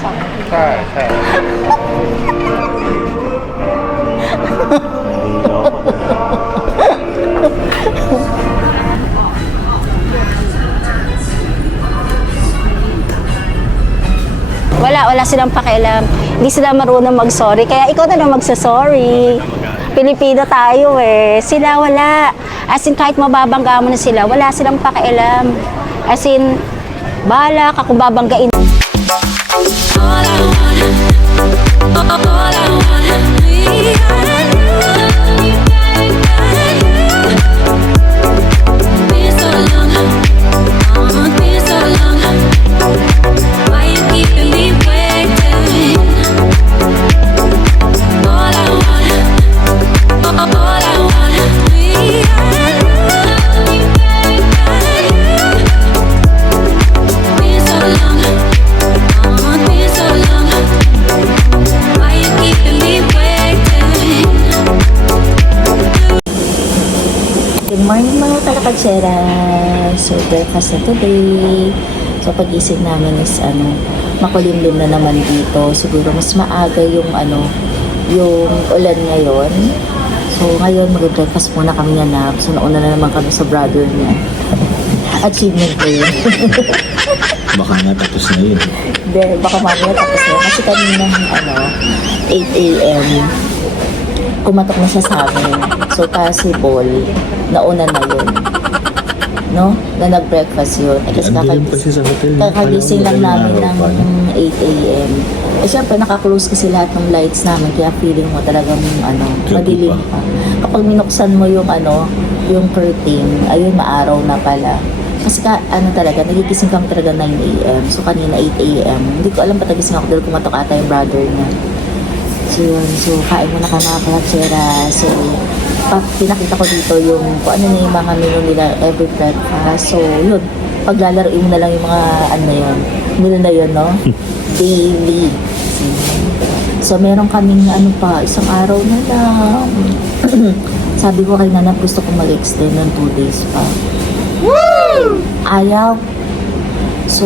ใช่ใช่ Wala silang pakialam. Hindi sila marunong mag-sorry. Kaya ikaw na lang magsasorry. Pilipino tayo eh. Sila wala. As in, kahit mababangga mo na sila, wala silang pakialam. As in, bahala ka kung babanggain. Good morning mga kalakatsera. So breakfast na today. So pag-isip namin is makulimlim na naman dito. Siguro mas maaga yung yung ulan ngayon. So ngayon mag-breakfast muna kami na. So nauna na naman kami sa brother niya. Achievement ko yun. Baka natapos na yun. Hindi, baka mamaya tapos na. Kasi kanina 8 a.m. kumatok na siya sa amin. So possible, nauna na yun. No? Na nag-breakfast yun. Eh, kasi kakagising lang namin ng 8 a.m. Eh syempre, nakaklose kasi lahat ng lights namin. Kaya feeling mo talagang madilim pa. Kapag minuksan mo yung yung curtain, ayun, maaraw na pala. Kasi talaga, nagigising kami talaga 9 a.m. So kanina 8 a.m. Hindi ko alam patagising ako dahil kumatok ata yung brother niya. So yun, so kain muna ka mga kalatsera. So pinakita ko dito yung kung ano na yung mga menu nila every breakfast. So yun, paglalaroin mo na lang yung mga meal na yun, no? Daily. So meron kaming isang araw na lang. Sabi ko kay Nanap, gusto ko mag-extend ng 2 days pa. Woo! Ayaw. So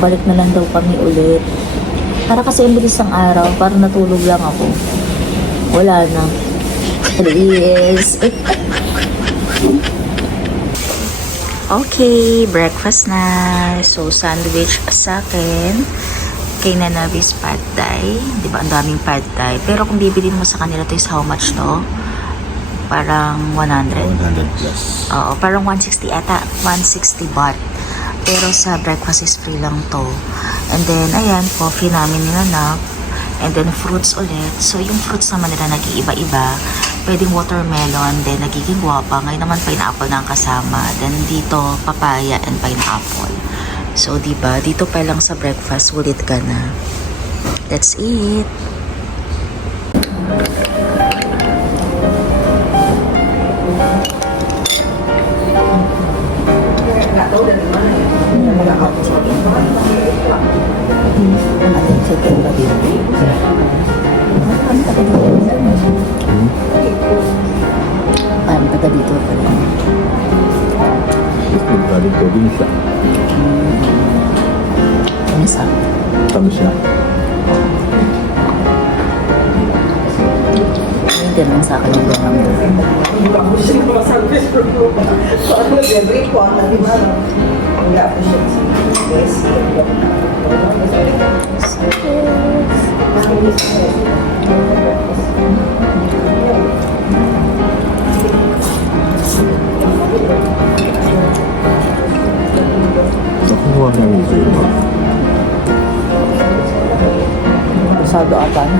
balik na lang daw kami ulit. Para kasi ang bilis ng araw, parang natulog lang ako. Wala na. Please. Okay, breakfast na. So, sandwich sa akin. Kay Nanabis pad thai. Di ba, ang daming pad thai. Pero kung bibilin mo sa kanila, to is how much, no? Parang 100. 100 plus. Oo, parang 160 ata. 160 baht. Pero sa breakfast is free lang to. And then, ayan, coffee namin nilanap. And then, fruits ulit. So, yung fruits naman nila nag-iiba-iba. Pwedeng watermelon, then nagiging guwapa. Ngayon naman, pineapple na ang kasama. Then, dito, papaya and pineapple. So, diba, dito pa lang sa breakfast, ulit ka na. That's it. Parang taga dito pa rin. Galing probinsya. Kamisa. Tamis siya. Hindi naman sa akin yung gawang Nakuha na yung zero. Pasado ata na.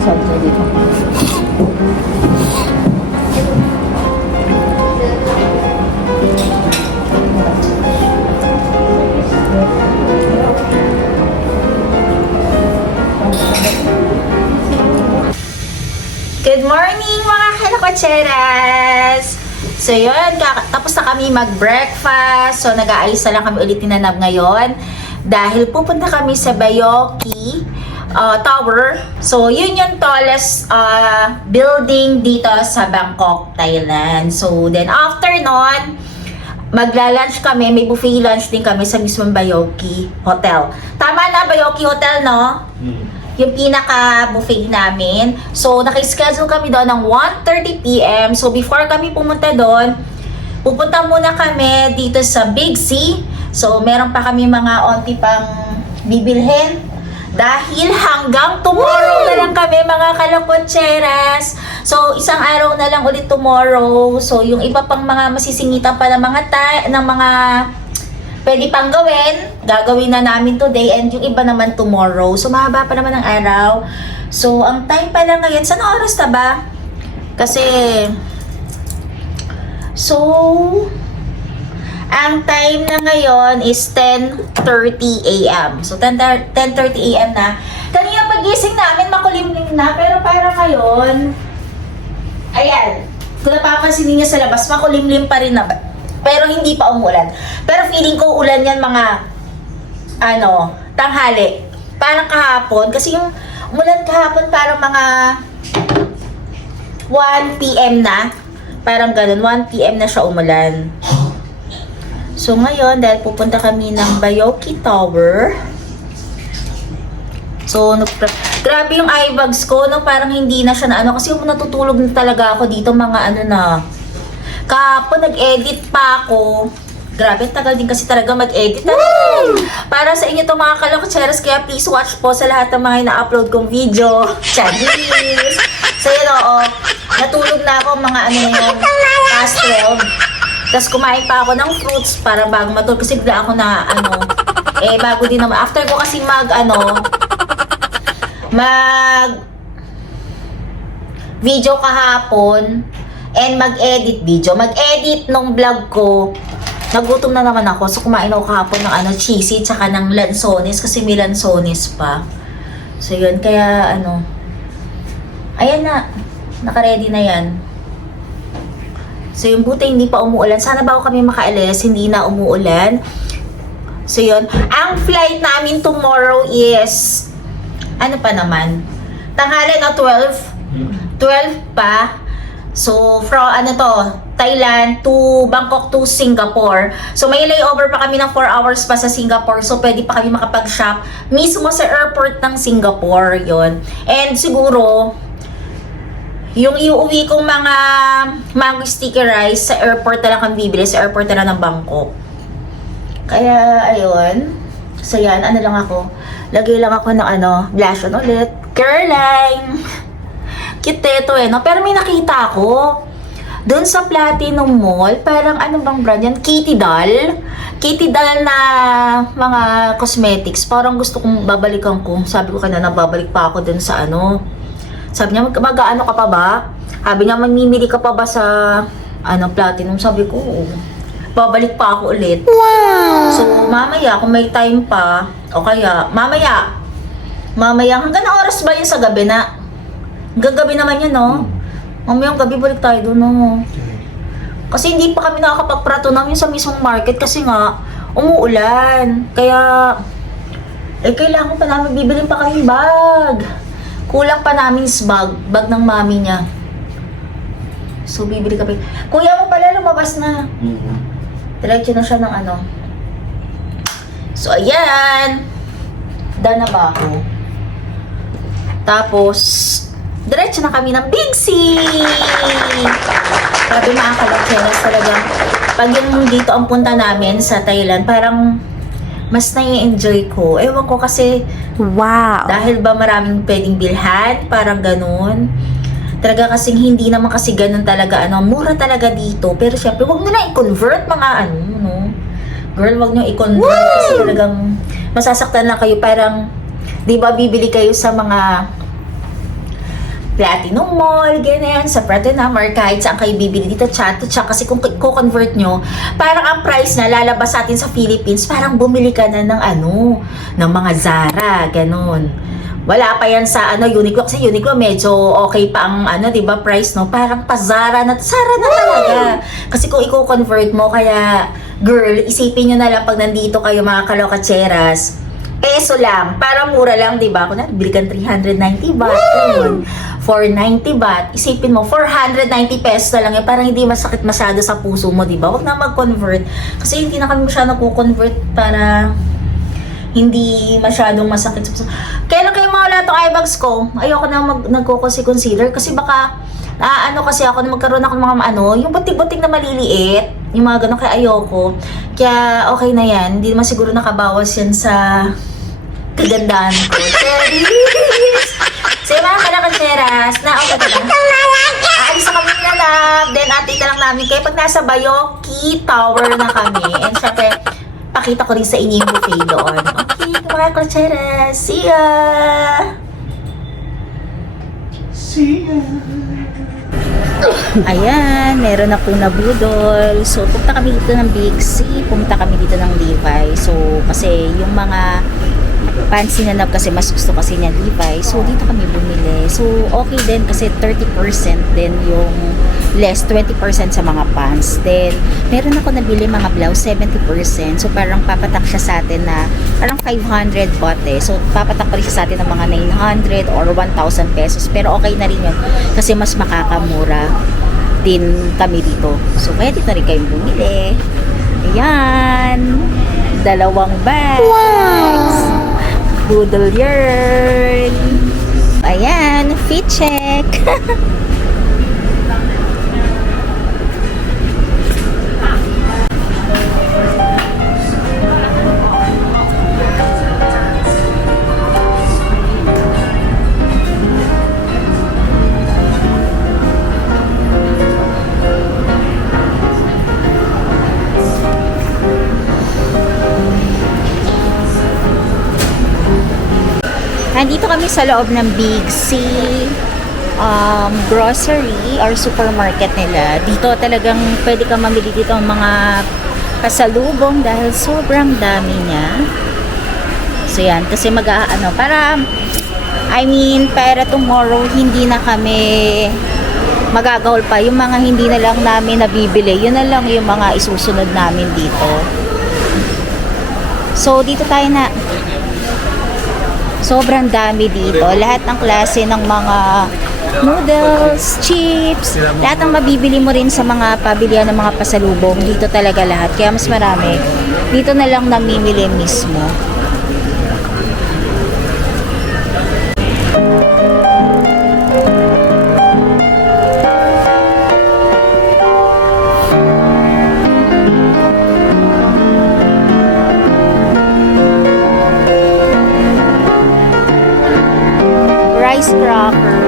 Sabi na dito. Good morning mga kalakotseras! So yun, tapos na kami mag-breakfast. So nag-aalis na lang kami ulit ni Nanab ngayon. Dahil pupunta kami sa Bayoki Tower. So yun yung tallest building dito sa Bangkok, Thailand. So then after nun, magla-lunch kami, may buffet lunch din kami sa mismong Bayoki Hotel. Tama na, Bayoki Hotel, no? Yung pinaka-buffet namin. So, naka-schedule kami doon ng 1:30 p.m. So, before kami pumunta doon, pupunta muna kami dito sa Big C. So, meron pa kami mga onti pang bibilhin. Dahil hanggang tomorrow na lang kami, mga kalakotseras. So, isang araw na lang ulit tomorrow. So, yung iba pang mga masisingitan pa ng mga pwede pang gagawin na namin today, and yung iba naman tomorrow. So, mahaba pa naman ang araw. So, ang time pa lang ngayon, saan oras na ba? Kasi, ang time na ngayon is 10:30 a.m. So, 10:30 a.m. na. Kanina pagising namin, makulimlim na. Pero parang ngayon, ayan, kung napapansin niyo sa labas, makulimlim pa rin na. Pero hindi pa umulan. Pero feeling ko ulan yan mga, tanghali. Parang kahapon. Kasi yung umulan kahapon parang mga 1 p.m. na. Parang ganun, 1 p.m. na siya umulan. So ngayon, dahil pupunta kami ng Bayoki Tower. So, grabe yung eye bags ko, no? Parang hindi na siya na kasi yung natutulog na talaga ako dito, mga na. Kapag nag-edit pa ako, grabe, tagal din kasi talaga mag-edit. Para sa inyo to mga kalakotseras, kaya please watch po sa lahat ng mga ina-upload kong video. Chadis! So yun, natulog na ako mga na yun, past 12. Tapos kumain pa ako ng fruits para bago matulog. Kasi bigla ako na, bago din naman. After ko kasi video kahapon and mag-edit video. Mag-edit nung vlog ko. Nagutom na naman ako. So kumain ako kahapon ng cheesy tsaka ng lansones kasi may lansones pa. So yun, kaya ayan na. Naka-ready na yan. So yung buti hindi pa umuulan. Sana bago kami makaalis, hindi na umuulan. So yun. Ang flight namin tomorrow is, pa naman? Tanghali na 12. 12 pa. So from Thailand to Bangkok to Singapore. So may layover pa kami ng 4 hours pa sa Singapore. So pwede pa kami makapag-shop mismo sa airport ng Singapore. Yun. And siguro, yung iuwi kong mga mango sticky rice sa airport na lang kami bibili, sa airport na lang ng Bangkok. Kaya, ayun. So, yan. Lang ako. Lagay lang ako ng blush on ulit. Caroline! Cute ito no? Pero may nakita ako. Doon sa Platinum Mall, parang bang brand yan? Katy Doll. Katy Doll na mga cosmetics. Parang gusto kong babalikan ko. Sabi ko kanina, babalik pa ako doon sa Sabi niya, mag-ano ka pa ba? Sabi niya, mamimili ka pa ba sa Platinum? Sabi ko, oo. Babalik pa ako ulit. Wow! So, mamaya, kung may time pa, o kaya, mamaya, hanggang na oras ba yun sa gabi na? Hanggang gabi naman yun, no? Mamayang gabi, balik tayo doon, no? Kasi hindi pa kami nakakapagprato namin sa mismong market kasi nga, umuulan. Kaya, kailangan pa namin, bibilin pa kami bag. Kulang pa namin bag ng mami niya. So, bibili kami. Kuya mo pala, lumabas na. Diretso na siya ng So, ayan. Done na ba ako? Tapos, diretso na kami ng Big C. Grabe mga kalakseras talaga. Pag yung dito ang punta namin sa Thailand, parang mas nai-enjoy ko. Ewan ko kasi, wow! Dahil ba maraming pwedeng bilhan, parang ganun. Talaga kasing hindi naman kasi ganun talaga, mura talaga dito. Pero syempre, wag nyo na i-convert mga Girl, wag nyo i-convert kasi talagang masasaktan lang kayo. Parang, di ba bibili kayo sa mga Platinum Mall, ganyan, sa Platinum or kahit saan kayo bibili dito, chat kasi kung co-convert nyo, parang ang price na lalabas sa atin sa Philippines, parang bumili ka na ng ng mga Zara, ganun. Wala pa yan sa Uniqlo, kasi Uniqlo medyo okay pa ang di ba price, no? Parang pa Zara na talaga. Kasi kung i-convert mo, kaya girl, isipin nyo na lang pag nandito kayo mga kalokatseras, peso lang. Para mura lang, di ba? Kung bili kang 390 baht, yun. 490 baht, isipin mo, 490 pesos na lang yan. Parang hindi masakit masyado sa puso mo, di ba? Huwag na mag-convert. Kasi hindi na kami masyado nag-convert para hindi masyadong masakit sa puso. Kailan kayo mawala itong eye bags ko? Ayoko na nagko-consider kasi baka ano kasi ako na magkaroon ako ng mga yung butik-butik na maliliit, yung mga ganun, kaya ayoko. Kaya okay na yan, hindi naman siguro nakabawas yan sa kagandahan ko. Cherries! So yung mga kalakatseras, na okay na. Aalis na kami na lang, then update na lang namin kayo pag nasa Bayoki Tower na kami. And syempre, pakita ko rin sa inyo yung buffet doon. Okay, mga kalakatseras, see ya! See ya! Ayan, meron na po na budol. So, punta kami dito ng Big C, pumunta kami dito ng Levi. So, kasi yung mga pants sinanap kasi mas gusto kasi niya Levi. So, dito kami bumili. So, okay din kasi 30% din yung less, 20% sa mga pants. Then, meron ako nabili mga blouse, 70%. So, parang papatak siya sa atin na parang 500 baht eh. So, papatak pa rin siya sa atin ng mga 900 or 1,000 pesos. Pero okay na rin yun kasi mas makakamura din kami dito. So, kaya dito rin kayong bumili. Ayan. 2 bags. Wow! Budol yarn. Ayan, fit check. Nandito kami sa loob ng Big C grocery or supermarket nila. Dito talagang pwede ka mamili dito ng mga pasalubong dahil sobrang dami niya. So yan, kasi para para tomorrow hindi na kami magagawal pa. Yung mga hindi na lang namin nabibili, yun na lang yung mga isusunod namin dito. So dito tayo na. Sobrang dami dito. Lahat ng klase ng mga noodles, chips, lahat ng mabibili mo rin sa mga pabilihan ng mga pasalubong. Dito talaga lahat. Kaya mas marami. Dito na lang namimili mismo. Rice cracker.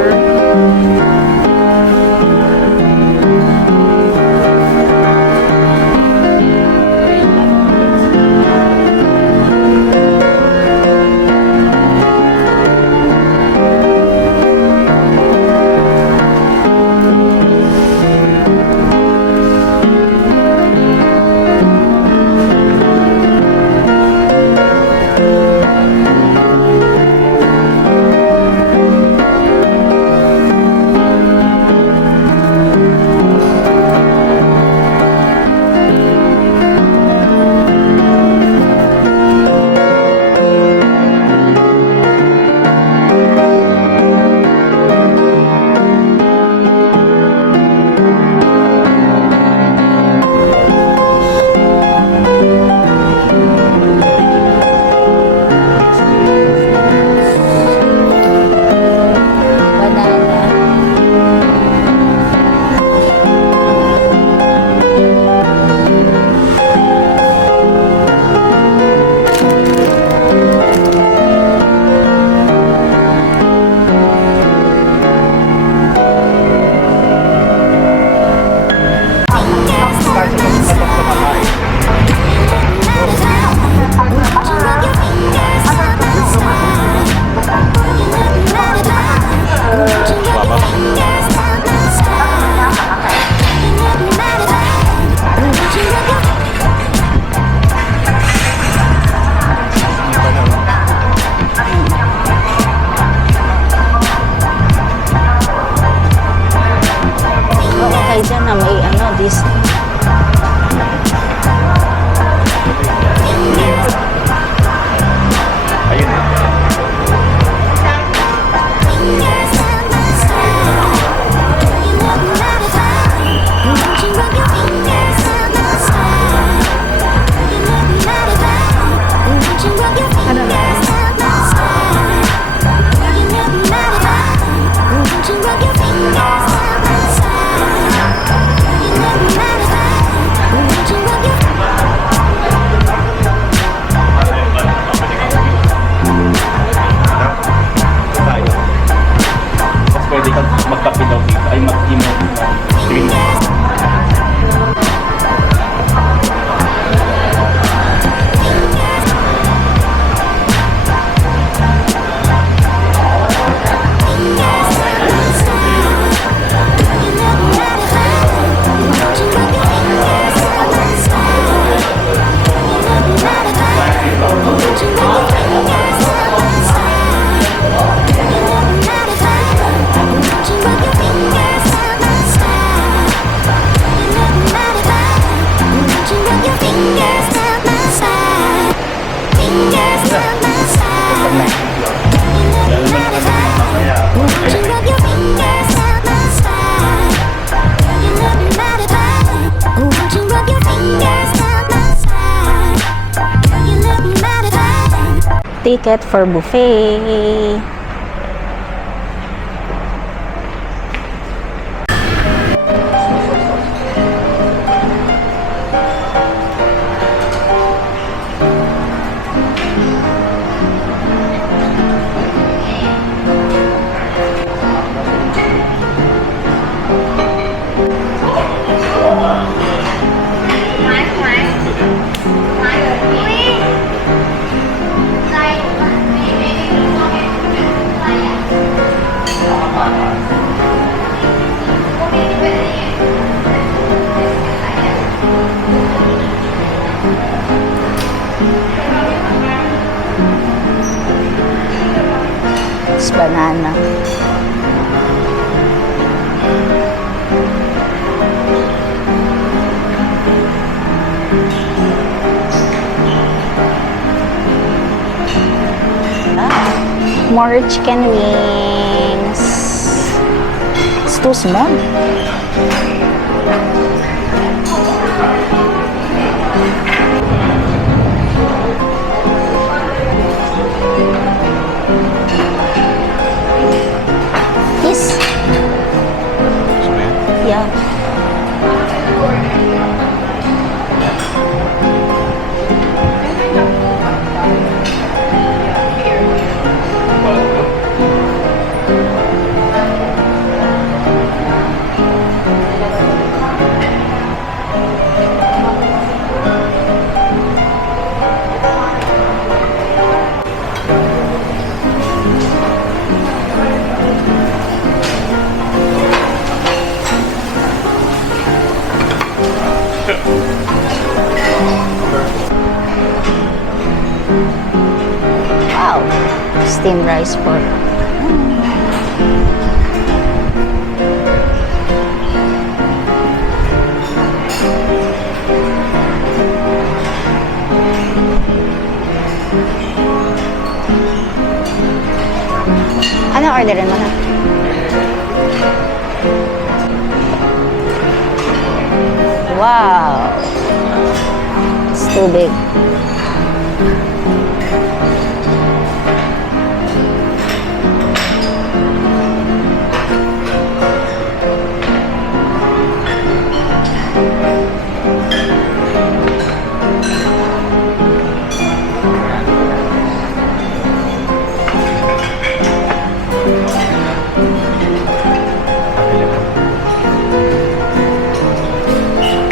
magkape daw dito. Ay, mag-inom. Stream. Ticket for buffet. It's banana. More chicken wings. It's too small. Yes. Yeah. Wow. Steamed rice pork. Ano orderin mo na? Wow. It's too big.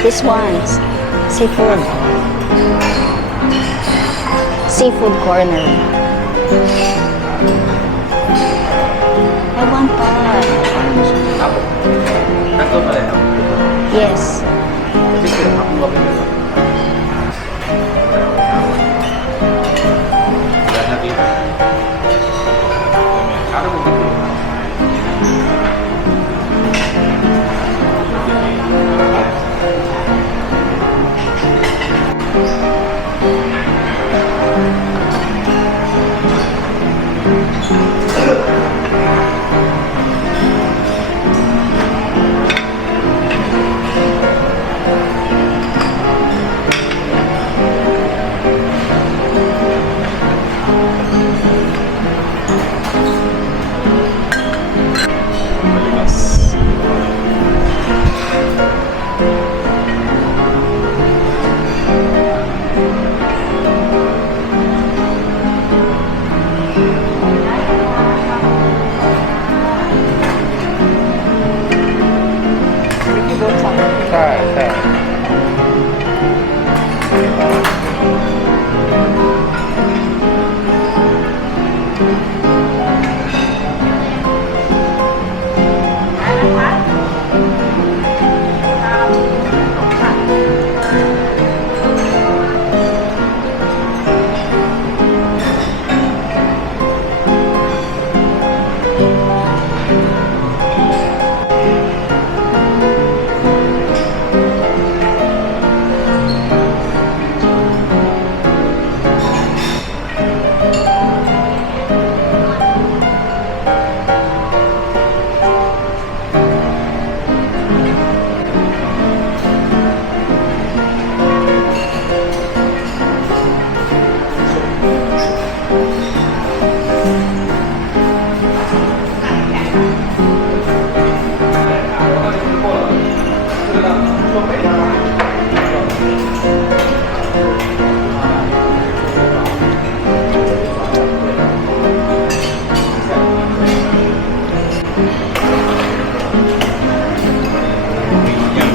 This one's seafood. Seafood corner. I want that. Yes.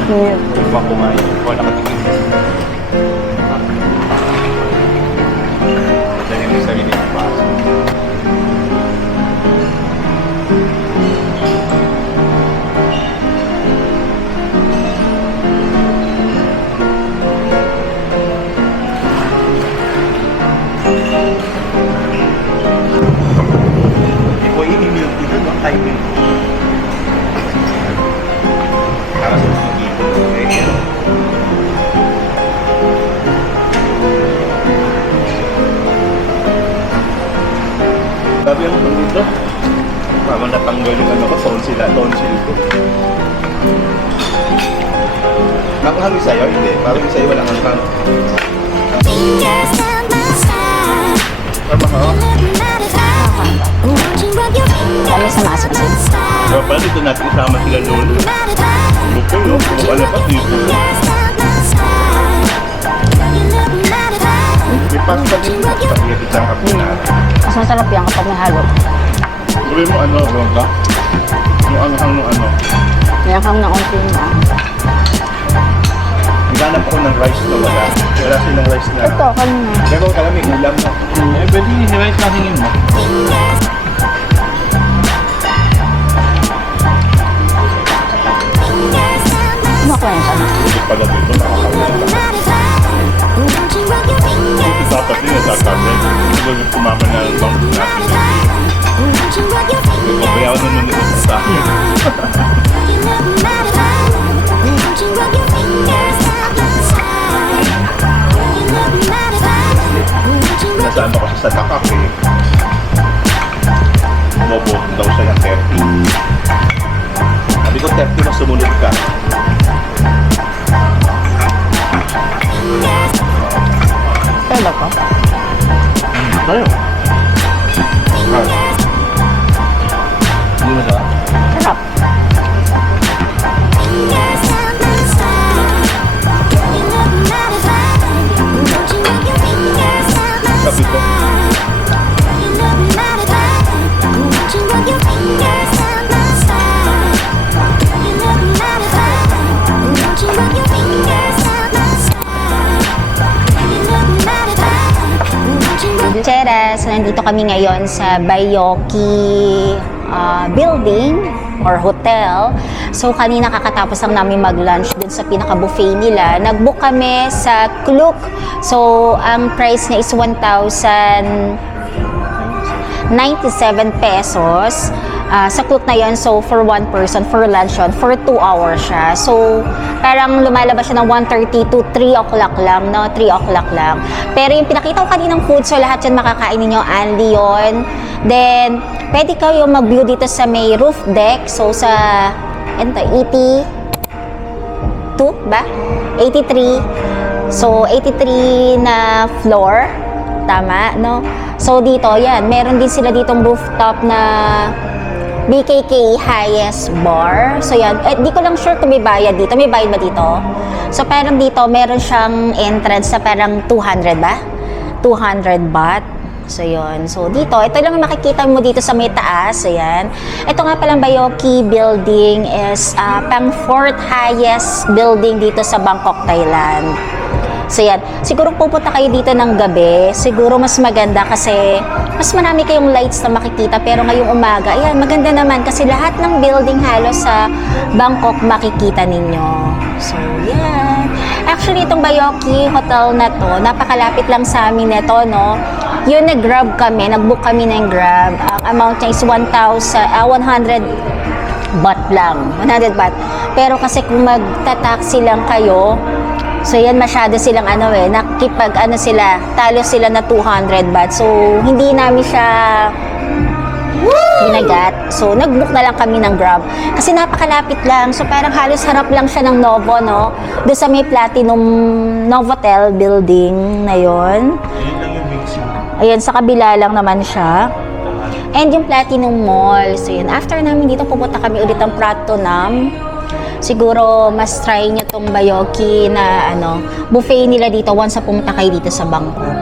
milk. Kung ba kumain, wala nakatingin. Sarili ng baso. Hindi ko i-milk dito, no? Thai milk. Para sa hindi ko. Sabi ang dito, parang natanggal yung ano ko, tonsil ko. Nakuhangin sa'yo? Hindi. Parang yung sa'yo walang hanggang. Tama ka? Kami sa masiksin. Pero pala dito natin isama sila noon. Bukol, no? Kung ano pa dito. May pasta din. Spaghetti sa kapinara. Mas masarap yan kapag may halo. Gawin mo ano, Ronda? Yung anghang ng ano. Kaya kang na unti na. Naghanap ako ng rice na wala. Wala silang rice na. Ito, kanina. Pero kala may ulam na. Eh, pwede yung rice na hingin mo. Kumakwenta na. Hindi pala dito, nakakawala. Dapat din nagkakaroon. Ito yung kumama na ng bank natin. Nagpapayaw na nung ito sa akin. Nasama ko siya sa takak eh. Bobo daw siya yung 30. Sabi ko 30 na sumunod ka. Kaya ko? Tayo. Hindi mo siya? Sarap. Sabi ko. Cheras, nandito kami ngayon sa Bayoki building or hotel. So kanina kakatapos lang namin mag-lunch dun sa pinaka-buffet nila. Nag-book kami sa Klook. So ang price niya is 1,097 pesos. Sa Klook na yon, so for one person, for lunch yun, for 2 hours siya. So, parang lumalabas siya ng 1:30 to 3 o'clock lang, no? 3 o'clock lang. Pero yung pinakita ko kaninang food, so lahat yan makakain ninyo, only yun. Then, pwede kayo mag-view dito sa may roof deck. So, sa, ito, 82 ba? 83. So, 83 na floor. Tama, no? So, dito, yan. Meron din sila ditong rooftop na BKK highest bar. So yan, di ko lang sure kung may bayad dito. May bayad ba dito? So parang dito, meron siyang entrance na parang 200 ba? 200 baht. So yun. So dito, ito lang yung makikita mo dito sa may taas. So yan. Ito nga palang Bayoki building is pang 4th highest building dito sa Bangkok, Thailand. So yan, siguro pupunta kayo dito ng gabi, siguro mas maganda kasi mas marami kayong lights na makikita, pero ngayong umaga, ayan, maganda naman kasi lahat ng building halos sa Bangkok makikita ninyo. So yan. Actually, itong Bayoki hotel na to, napakalapit lang sa amin nito, no? Yun, nag-grab kami, nag-book kami ng grab. Ang amount niya is 100 baht lang, 100 baht. Pero kasi kung magta-taxi lang kayo, so yan, masyado silang nakikipag sila, talo sila na 200 baht. So hindi namin siya ginagat. So nag-book na lang kami ng Grab. Kasi napakalapit lang. So parang halos harap lang siya ng Novo, no? Doon sa may Platinum Novotel building na yon. Ayun lang yung mix mo. Ayan, sa kabila lang naman siya. And yung Platinum Mall. So yun, after namin dito, pupunta kami ulit ng Pratunam. Siguro mas try nyo tong Bayoki na buffet nila dito once na pumunta kayo dito sa Bangkok.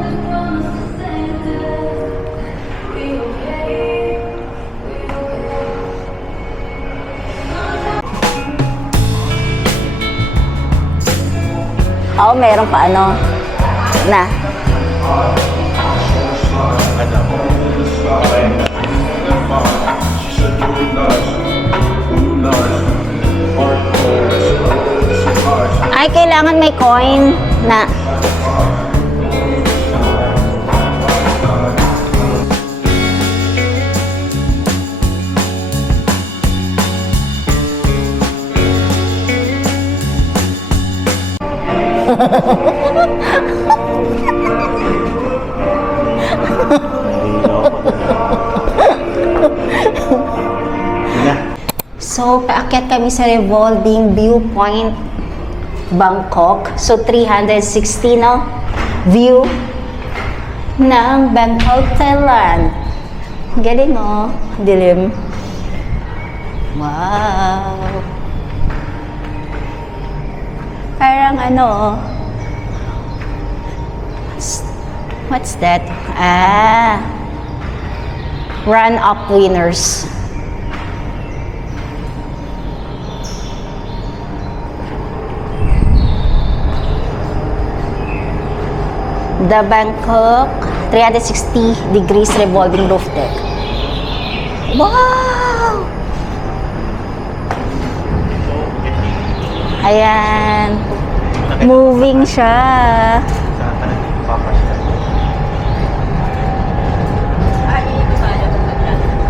Oo, meron pa ano. Na. Ay, kailangan may coin na. So, paakyat kami sa revolving viewpoint Bangkok. So, 360, no? View ng Bangkok, Thailand. Galing, oh. Dilim. Wow. Parang ano, what's that? Ah, run-up winners. The Bangkok 360 degrees revolving roof deck. Wow! Ayan. Moving siya.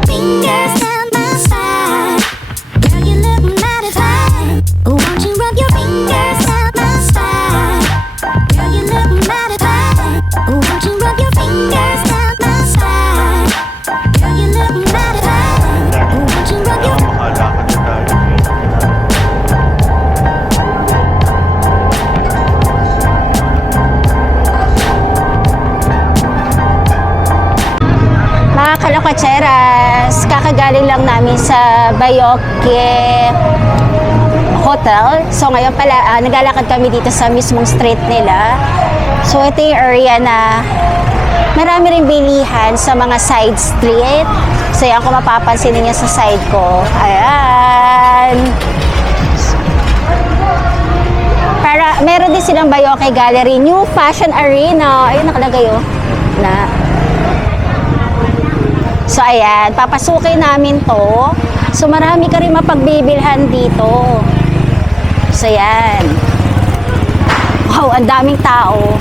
Fingers down my spine. Girl, you look mighty fine. Won't you rub your fingers down my spine? Girl, you look mighty fine. Won't you rub your fingers down my spine? Girl, you look mighty fine. Won't you rub your Makalakad na tayo. Mga kalokatseras, kakagaling lang namin sa Bayoque Hotel. So ngayon pala, naglalakad kami dito sa mismong street nila. So ito yung area na marami rin bilihan sa mga side street. So yan kung mapapansin niyo sa side ko. Ayan. Para, meron din silang Bayoque Gallery, New Fashion Arena. Ayun nakalagay oh. Na. So ayan, papasukin namin to. So marami ka rin mapagbibilhan dito. So ayan. Wow, ang daming tao.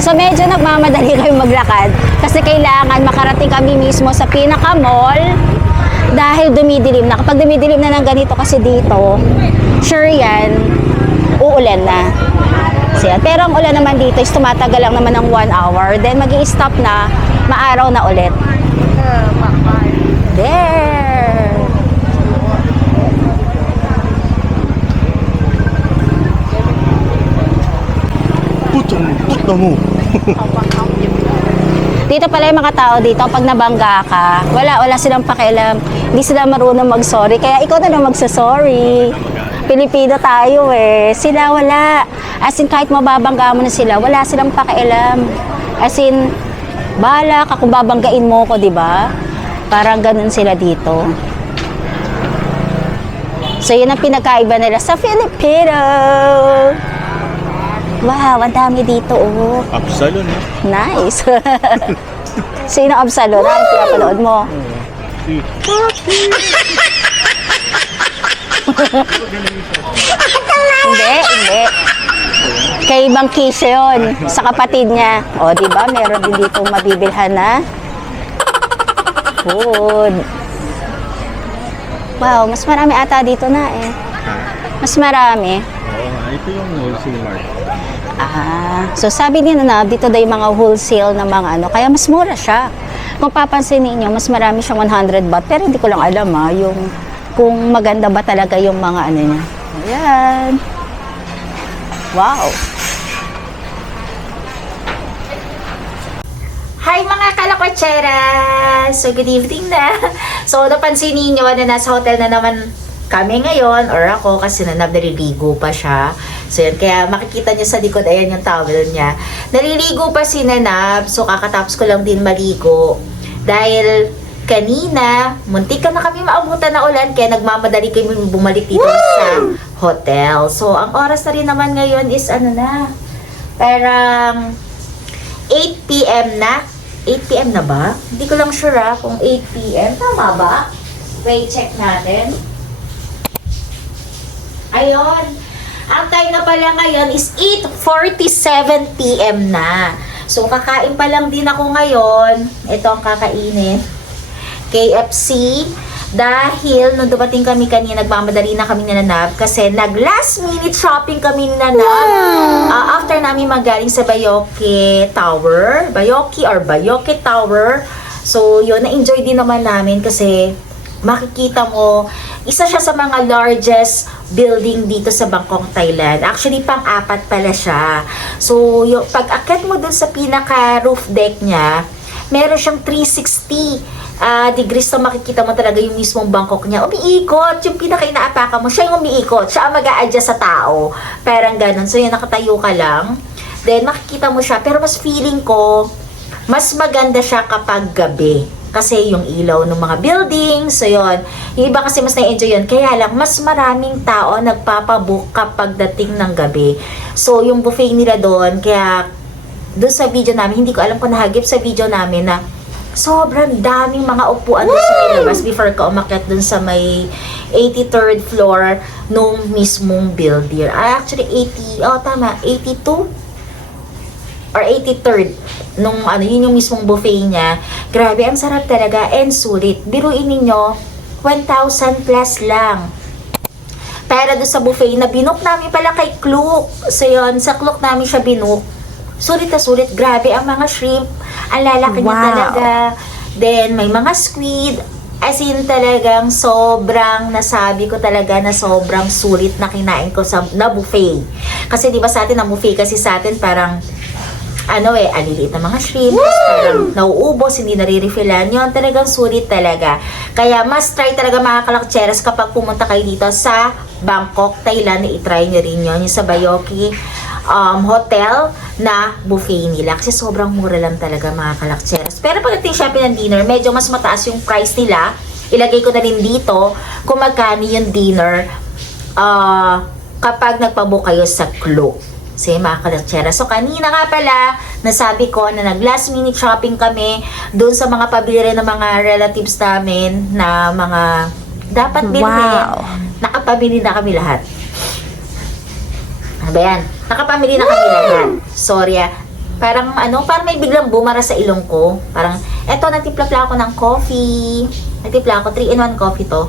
So medyo nagmamadali kayo maglakad kasi kailangan makarating kami mismo sa pinaka-mall dahil dumidilim na. Kapag dumidilim na ng ganito kasi dito, sure yan, uulan na. So yan. Pero ang ulan naman dito is tumatagal lang naman ng 1 hour. Then mag-i-stop na, maaraw na ulit. There! Puto mo. Dito pala yung mga tao dito, pag nabangga ka, wala silang pakialam. Hindi sila marunong mag-sorry. Kaya ikaw na lang magsasorry. Pilipino tayo eh. Sila wala. As in, kahit mababangga mo na sila, wala silang pakialam. As in, bahala ka kung babanggain mo ko, di ba? Parang ganun sila dito. So, yun ang pinagkaiba nila sa Filipino. Wow, ang dami dito, oh. Absalon, no? Nice. Sino Absalon? Ano pinapanood mo? Hindi. Kay Bang Kiss yun, sa kapatid niya. O, di ba? Meron din dito mabibilhan na food. Wow, mas marami ata dito na eh. Mas marami. Oo nga, ito yung wholesale market. So sabi niya na dito daw yung mga wholesale na mga ano, kaya mas mura siya. Kung papansin niyo, mas marami siyang 100 baht, pero hindi ko lang alam yung kung maganda ba talaga yung mga ano niya. Ayan. Wow. Hi mga kalakotsera! So good evening na. So napansin niyo na nasa hotel na naman kami ngayon, or ako, kasi naliligo pa siya. So yun, kaya makikita niyo sa likod, ayan yung towel niya. Naliligo pa si Nanab, so kakatapos ko lang din maligo. Dahil kanina, muntik na kami maabutan na ulan, kaya nagmamadali kami bumalik dito sa hotel. So ang oras na rin naman ngayon is ano na, Parang 8 p.m. na. 8 p.m. na ba? Hindi ko lang sure kung 8 p.m. Tama ba? Wait, check natin. Ayun. Ang time na pala ngayon is 8:47 p.m. na. So, kakain pa lang din ako ngayon. Ito ang kakainin. KFC. Dahil nung dumating kami kanina, nagmamadali na kami ni Nanab kasi nag-last minute shopping kami ni Nanab. After namin magaling sa Bayoque Tower. Bayoque Tower. So, yun, na-enjoy din naman namin kasi makikita mo, isa siya sa mga largest building dito sa Bangkok, Thailand. Actually, pang-apat pala siya. So, yung pag-akit mo dun sa pinaka-roof deck niya, meron siyang 360 degrees na makikita mo talaga yung mismong Bangkok niya. Umiikot. Yung pinaka-inaapaka mo, siya yung umiikot. Siya ang mag-a-adjust sa tao. Parang ganun. So, yun, nakatayo ka lang. Then, makikita mo siya. Pero mas feeling ko, mas maganda siya kapag gabi. Kasi yung ilaw ng mga buildings, so yun. Yung iba kasi mas na-enjoy yun. Kaya lang, mas maraming tao nagpapabook kapag dating ng gabi. So, yung buffet nila doon, kaya doon sa video namin, hindi ko alam kung nahagip sa video namin na sobrang daming mga upuan doon sa may labas before ka umakyat doon sa may 83rd floor nung mismong building. Actually, 82 or 83rd nung yun yung mismong buffet niya. Grabe, ang sarap talaga and sulit. Biruin ninyo, 1,000 plus lang. Pero doon sa buffet na binook namin pala kay Klook. So yun, sa Klook namin siya binook. Sulit na sulit. Grabe, ang mga shrimp, ang lalaki niya talaga. Then, may mga squid. As in, talagang sobrang, nasabi ko talaga na sobrang sulit na kinain ko na buffet. Kasi di ba sa atin, ang buffet kasi sa atin parang aliliit na mga shrimp, parang nauubos, hindi nare-refillan. Yun, talagang sulit talaga. Kaya, must try talaga mga kalakcheras kapag pumunta kayo dito sa Bangkok, Thailand, i-try nyo rin yun. Yung sa Bayoque hotel na buffet nila. Kasi sobrang mura lang talaga mga kalakcheras. Pero pagdating syempre ng dinner, medyo mas mataas yung price nila. Ilagay ko na rin dito kung magkano yung dinner kapag nagpabook kayo sa Klook. Kasi mga kalaktsera. So, kanina nga pala, nasabi ko na nag-last minute shopping kami doon sa mga pabili rin ng mga relatives namin na mga dapat bilhin. Nakapabili na kami lahat. Ano ba yan? Nakapamili na kami lahat. Sorry Parang parang may biglang bumara sa ilong ko. Parang, eto, natimpla ako ng coffee. Natimpla ako, 3-in-1 coffee to.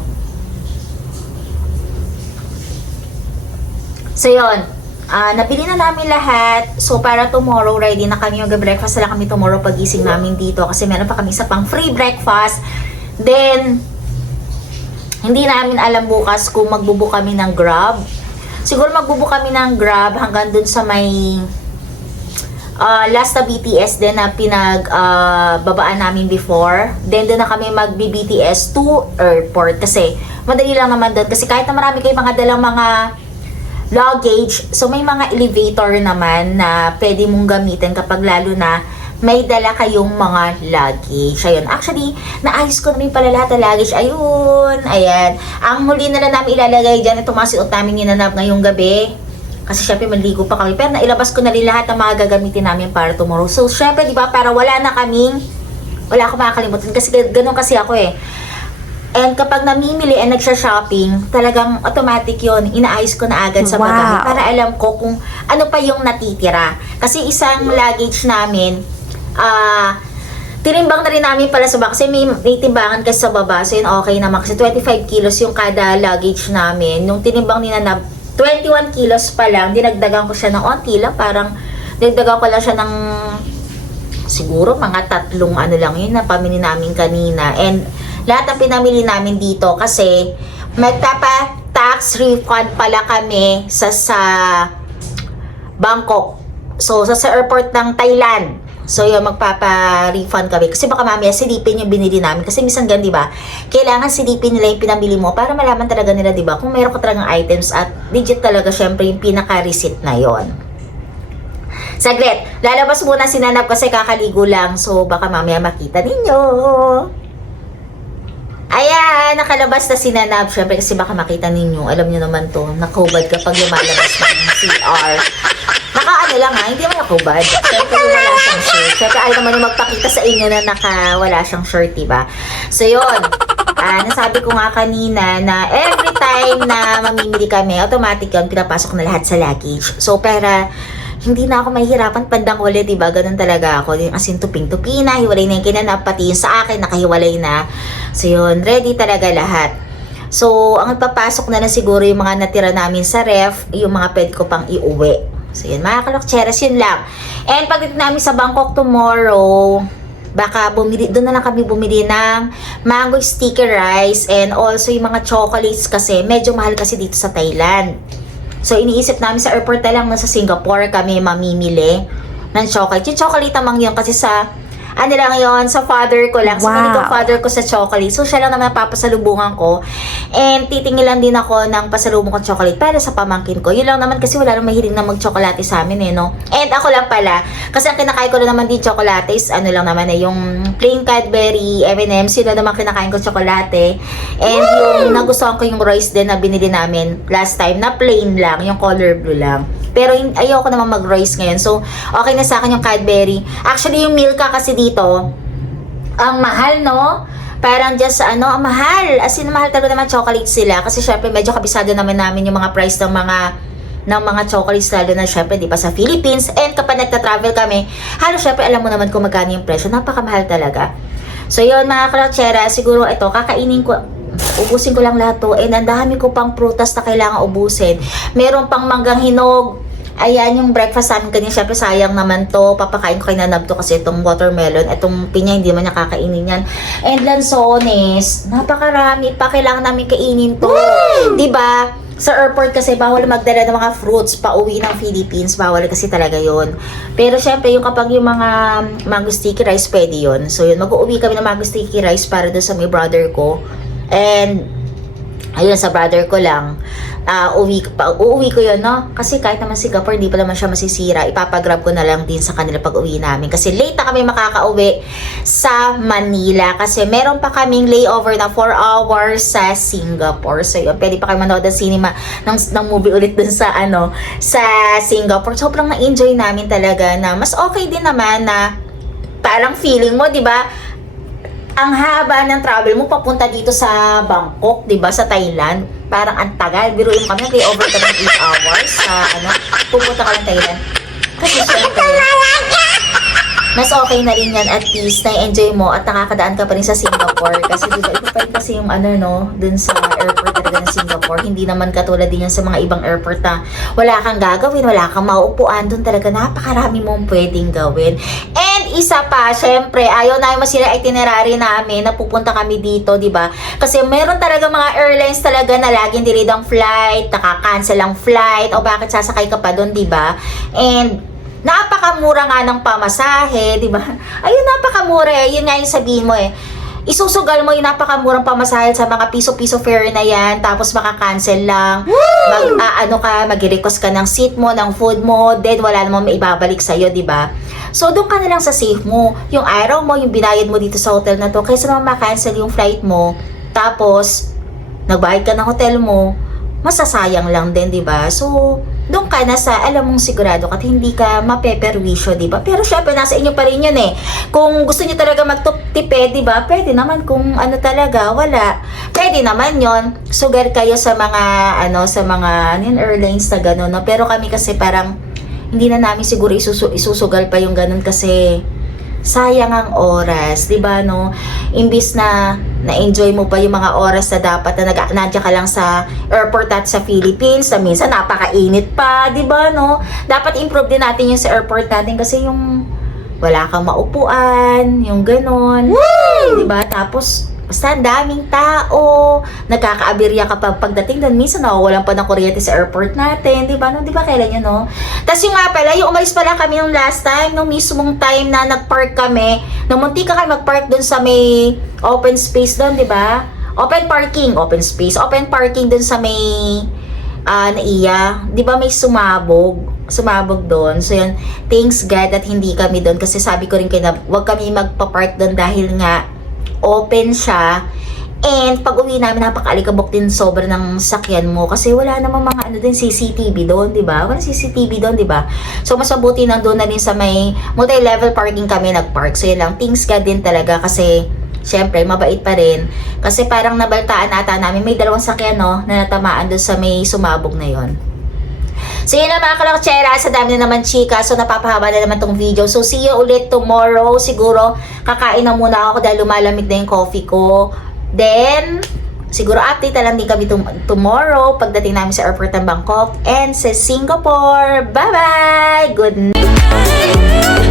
So, yun. Nabili na namin lahat. So, para tomorrow, ready na kami. Mag-breakfast na lang kami tomorrow pagising namin dito. Kasi meron pa kami isa pang free breakfast. Then, hindi namin alam bukas kung magbubook kami ng Grab. Siguro magbubook kami ng Grab hanggang dun sa may last na BTS din na babaan namin before. Then, doon na kami mag-BTS to airport. Kasi, madali lang naman doon. Kasi kahit na marami kayo mga dalang mga luggage, so may mga elevator naman na pwede mong gamitin kapag lalo na may dala kayong mga luggage. Ayun, actually, naayos ko na rin pala lahat ng luggage. Ayun, ayan. Ang huli na lang namin ilalagay dyan, ito mga siot namin ninanap ngayong gabi. Kasi syempre, maligo pa kami. Pero nailabas ko na rin lahat ng mga gagamitin namin para tomorrow. So, syempre, di ba, para wala akong makakalimutan. Kasi ganun kasi ako And kapag namimili and nagsha-shopping, talagang automatic yon, inaayos ko na agad sa bagahe para alam ko kung ano pa yung natitira. Kasi isang luggage namin, tinimbang na rin namin pala sa baba. Kasi may timbangan kasi sa baba. So yun, okay naman. Kasi 25 kilos yung kada luggage namin. Nung tinimbang nila na 21 kilos pa lang, dinagdagan ko siya ng onti lang. Parang dinagdagan ko lang siya ng siguro mga 3 lang yun na pamili namin kanina. And lahat ng pinamili namin dito kasi magpapa-tax refund pala kami sa Bangkok. So, sa airport ng Thailand. So, yun, magpapa-refund kami. Kasi baka mamaya silipin yung binili namin. Kasi minsan gan, di ba? Kailangan silipin nila yung pinamili mo para malaman talaga nila, di ba? Kung mayroon ka talagang items at legit talaga syempre yung pinaka-receipt na yon. Saglit, lalabas muna si Nanab kasi kakaligo lang. So, baka mamaya makita ninyo. Ayan, nakalabas na si Nanab. Syempre kasi baka makita ninyo. Alam nyo naman to, nakahubad kapag lumalabas ng CR. Naka-ano lang ha, hindi naman ako bad. Siyempre wala siyang shirt. Siyempre ayaw naman yung magpakita sa inyo na wala siyang shirt, diba? So yun, nasabi ko nga kanina na every time na mamimili kami, automatic yun, pinapasok na lahat sa luggage. So pera, hindi na ako mahihirapan pandang ulit, diba? Ganun talaga ako. Yung asin tuping-tupi na, hiwalay na yung kinanap, pati yung sa akin, nakahiwalay na. So yun, ready talaga lahat. So, ang papasok na siguro yung mga natira namin sa ref, yung mga pwede ko pang iuwi. So yun, mga kalokcheras, yun lang. And pagdating namin sa Bangkok tomorrow, baka doon na lang kami bumili ng mango sticky rice and also yung mga chocolates kasi medyo mahal kasi dito sa Thailand. So iniisip namin sa airport na lang na sa Singapore kami mamimili ng chocolate. Yung chocolate namang yun kasi sa ano lang yun, sa father ko lang. Sa wow. Father ko sa chocolate. So, siya lang naman papasalubungan ko. And titingilan din ako ng pasalubong ko chocolate para sa pamangkin ko. Yun lang naman kasi wala nang mahilig na mag-chocolate sa amin no? And ako lang pala. Kasi ang kinakain ko lang naman din chocolate is ano lang naman yung plain Cadbury, M&M's. Yun lang naman kinakain ko chocolate. And yung nagustuhan ko yung Royce din na binili namin last time na plain lang, yung color blue lang. Pero ayoko naman mag-Royce ngayon. So, okay na sa akin yung Cadbury. Actually, yung Milka kasi dito, ang mahal, no? Parang just, ang mahal. As in, mahal talaga naman chocolate sila. Kasi syempre, medyo kabisado naman namin yung mga price ng mga chocolates, lalo na syempre, di ba, sa Philippines. And kapag nagta-travel kami, halos syempre, alam mo naman kung magkano yung presyo. Napakamahal talaga. So, yun, mga kalachera, siguro ito, ubusin ko lang lahat to. And ang dami ko pang prutas na kailangan ubusin. Meron pang manggang hinog. Ayan yung breakfast namin kanina. Syempre sayang naman to. Papakain ko kay Nanab to kasi itong watermelon. Itong pinya hindi man niya kakainin yan. And lansones. Napakarami pa. Kailangan namin kainin to. Diba? Sa airport kasi bawal magdala ng mga fruits pa uwi ng Philippines. Bawal kasi talaga yon. Pero syempre yung kapag yung mga mango sticky rice pwede yun. So yun, mag-uuwi kami ng mango sticky rice para doon sa may brother ko. And ayun, sa brother ko lang, uuwi ko yun, no? Kasi kahit naman Singapore, hindi pa naman siya masisira. Ipapagrab ko na lang din sa kanila pag uwi namin. Kasi late na kami makakauwi sa Manila. Kasi meron pa kaming layover na 4 hours sa Singapore. So yun, pwede pa kayo manood ng cinema, ng movie ulit dun sa, sa Singapore. Sobrang na-enjoy namin talaga na mas okay din naman na parang feeling mo, di ba? Ang haba ng travel mo papunta dito sa Bangkok, 'di ba, sa Thailand. Parang ang tagal. Biruin kami, over kami 8 hours sa pupunta ka ng Thailand. Kasi syempre, mas okay na rin yan, at least na-enjoy mo at nakakadaan ka pa rin sa Singapore. Kasi diba, ito pa rin kasi yung dun sa airport talaga ng Singapore. Hindi naman katulad din yan sa mga ibang airport na wala kang gagawin, wala kang mauupuan. Dun talaga napakarami mong pwedeng gawin. And isa pa, syempre, ayaw na yung masira itinerary namin na pupunta kami dito, di ba? Kasi meron talaga mga airlines talaga na laging delayed ang flight, nakakancel ang flight, o bakit sasakay ka pa dun, di ba? And napakamura nga ng pamasahe, di ba? Ayun, napakamura eh. Yun nga yung sabihin mo eh. Isusugal mo yung napakamurang pamasahe sa mga piso-piso fare na yan, tapos makakancel lang. Mag-request ka ng seat mo, ng food mo, then wala namang maibabalik sa'yo, di ba? So, doon ka na lang sa safe mo. Yung araw mo, yung binayad mo dito sa hotel na to, kaysa naman makancel yung flight mo, tapos, nagbayad ka ng hotel mo, masasayang lang din, di ba? So, doon ka na sa alam mong sigurado ka at hindi ka mapeperwisyo, di ba? Pero syempre, nasa inyo pa rin yun eh. Kung gusto niyo talaga magtipid, di ba? Pwede naman. Kung talaga, wala. Pwede naman yon. Sugar kayo sa mga, airlines na gano'n, no? Pero kami kasi parang, hindi na namin siguro isusugal pa yung gano'n kasi sayang ang oras, di ba, no? Imbis na na-enjoy mo pa yung mga oras na dapat na nandiyan ka lang sa airport at sa Philippines, na minsan napakainit pa, di ba, no? Dapat improve din natin yung sa airport natin kasi yung wala kang maupuan, yung ganon, di ba? Tapos basta daming tao, nagkakaaberya ka pa pagdating doon. Minsan nawawalan pa ng kuryente sa airport natin, di ba? No, di ba kailan yun, no? Tapos yung nga pala, yung umalis pala kami nung last time, nung mismong time na nagpark kami, nung munti ka kayo magpark doon sa may open space doon, di ba? Open parking doon sa may naiya. Di ba may sumabog doon. So yun, thanks God that hindi kami doon kasi sabi ko rin kayo na huwag kami magpa-park doon dahil nga open siya And pag uwi namin, napaka-alikabok din sobra ng sakyan mo kasi wala namang mga ano din CCTV doon, di ba? Wala CCTV doon, di ba? So mas mabuti nang doon na din sa may multi-level parking kami nag-park. So yun lang, thanks God din talaga kasi syempre mabait pa rin. Kasi parang nabaltaan ata namin may dalawang sakyan no na natamaan doon sa may sumabog na yon. So yun na mga kalakchera, sa dami na naman chika, so napapahaba na naman tong video. So see you ulit tomorrow. Siguro kakain na muna ako dahil lumalamig na yung coffee ko. Then siguro update na lang din kami tomorrow pagdating namin sa airport ng Bangkok and sa Singapore. Bye bye! Good night!